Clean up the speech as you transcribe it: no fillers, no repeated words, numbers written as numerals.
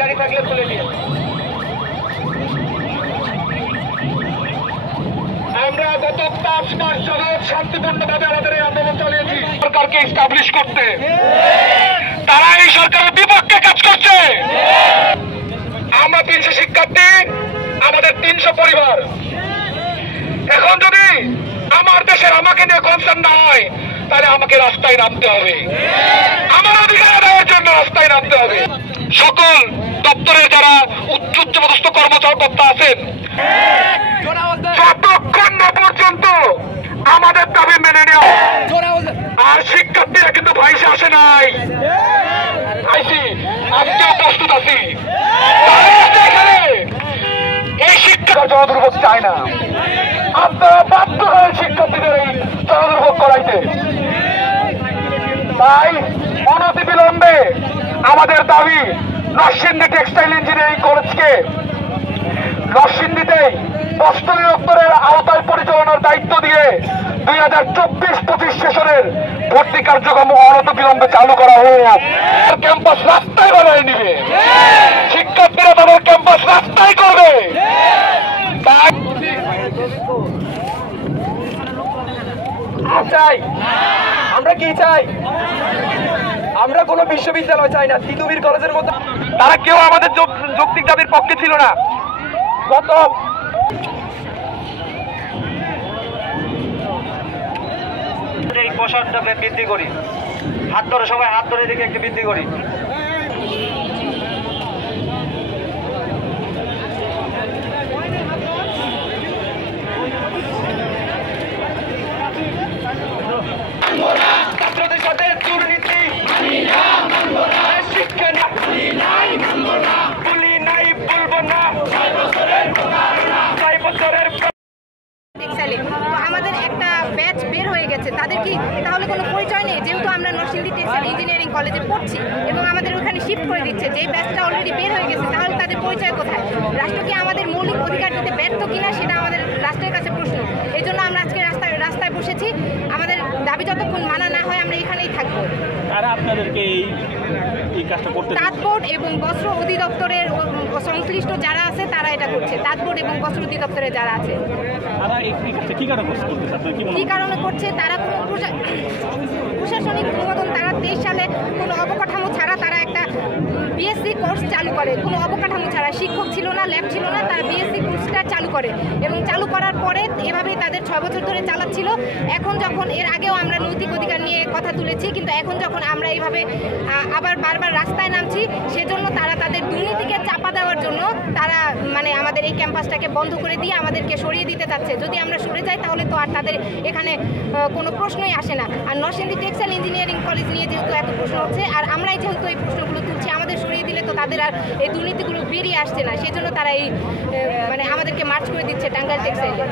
গাড়ি থাকলে তুলে নিয়ে আমরা গত 5 মাস যাবৎ শান্তিপূর্ণভাবে আমাদের এই আন্দোলন চালিয়েছি সরকারকে এস্টাবলিশ করতে। তারা এই সরকারের বিপক্ষে কাজ করছে। আমরা 300 শিক্ষার্থী, আমাদের 300 পরিবার। এখন যদি আমার দেশের আমাকে নিয়ে কনসার্ন না হয়, তাহলে আমাকে রাস্তায় নামতে হবে, আমার অধিকার আদায়ের জন্য রাস্তায় নামতে হবে। সকল দপ্তরে যারা উচ্চপদস্থ কর্মকর্তা আছেন, যতক্ষণ না পর্যন্ত আমাদের দাবি মেনে নেওয়া, আর শিক্ষার্থীরা কিন্তু ভাইসে আসে নাই, আইসি আজকেও প্রস্তুত আছি। এই শিক্ষা জনদুর্ভোগ চায় না, আপনারা বাধ্য করেন শিক্ষার্থীদের এই জনদুর্ভোগ করাইতে। তাই অনতিবিলম্বে আমাদের দাবি নরসিংদী টেক্সটাইল ইঞ্জিনিয়ারিং কলেজকে নরসিংদীতেই বস্ত্র দপ্তরের আওতায় পরিচালনার দায়িত্ব দিয়ে 2024-25 সেশনের ভর্তি কার্যক্রম অনতিবিলম্বে চালু করা হোক। ক্যাম্পাস রাস্তায় বানিয়ে নিবে, শিক্ষার্থীরা তাদের ক্যাম্পাস রাস্তায় করবে। আমরা কি চাই? আমরা কোন বিশ্ববিদ্যালয় চাই না, তিতুমির কলেজের মতো। তারা কেউ আমাদের যৌক্তিক দাবির পক্ষে ছিল না। গত এই প্রসারটাকে বৃদ্ধি করি, হাত ধরে সবাই হাত ধরে দিকে একটু বৃদ্ধি করি। ছাত্রদের সাথে দুর্নীতি শিক্ষা বলি নাই বলবো না। 6 বছরের আমাদের একটা ব্যাচ বের হয়ে গেছে, তাদের কি তাহলে কোনো পরিচয় নেই? যেহেতু আমরা নরসিংদী টেক্সটাইল ইঞ্জিনিয়ারিং কলেজে পড়ছি এবং আমাদের ওখানে শিফট করে দিচ্ছে, যেই ব্যাচটা অলরেডি বের হয়ে গেছে, তাহলে তাদের পরিচয় কোথায়? রাষ্ট্র কি আমাদের মৌলিক অধিকার দিতে ব্যর্থ কিনা, সেটা আমাদের রাষ্ট্রের কাছে প্রশ্ন। এই জন্য আমরা আজকে রাস্তায় বসেছি। আমাদের দাবি যতক্ষণ মানা না হয় আমরা এখানেই থাকবো। তাঁত বোর্ড এবং বস্ত্র অধিদপ্তরের সংশ্লিষ্ট যারা আছে তারা এটা করছে। তাঁত বোর্ড এবং বস্ত্র অধিদপ্তরে যারা আছে কি কারণে করছে? তারা কোনো প্রশাসনিক অনুমোদন, তারা 23 সালে কোনো অবকাঠামো ছাড়া তারা একটা বিএসসি কোর্স চালু করে, কোনো অবকাঠামো ছাড়া, শিক্ষক ছিল না, ল্যাব ছিল না, তারা বিএসসি কোর্সটা চালু করে এবং চালু করার পরে এভাবেই তাদের 6 বছর ধরে চালাচ্ছিল। এখন যখন এর আগেও আমরা নৈতিক অধিকার নিয়ে কথা তুলেছি, কিন্তু এখন যখন আমরা এইভাবে আবার বারবার রাস্তায় নামছি, সেজন্য তারা তাদের দুর্নীতিকে চাপা দেওয়ার জন্য তারা মানে আমাদের এই ক্যাম্পাসটাকে বন্ধ করে দিয়ে আমাদেরকে সরিয়ে দিতে চাচ্ছে। যদি আমরা সরে যাই তাহলে তো আর তাদের এখানে কোনো প্রশ্নই আসে না। আর নরসিংদী টেক্সটাইল ইঞ্জিনিয়ারিং কলেজ নিয়ে যেহেতু এত প্রশ্ন হচ্ছে, আর আমরাই যেহেতু এই প্রশ্নগুলো তুলছি, আমাদের সরিয়ে দিলে তো তাদের আর এই দুর্নীতিগুলো বেরিয়ে আসছে না, সেজন্য তারা এই মানে আমাদেরকে মার্চ করে দিচ্ছে টাঙ্গাইল টেক্সটাইলে।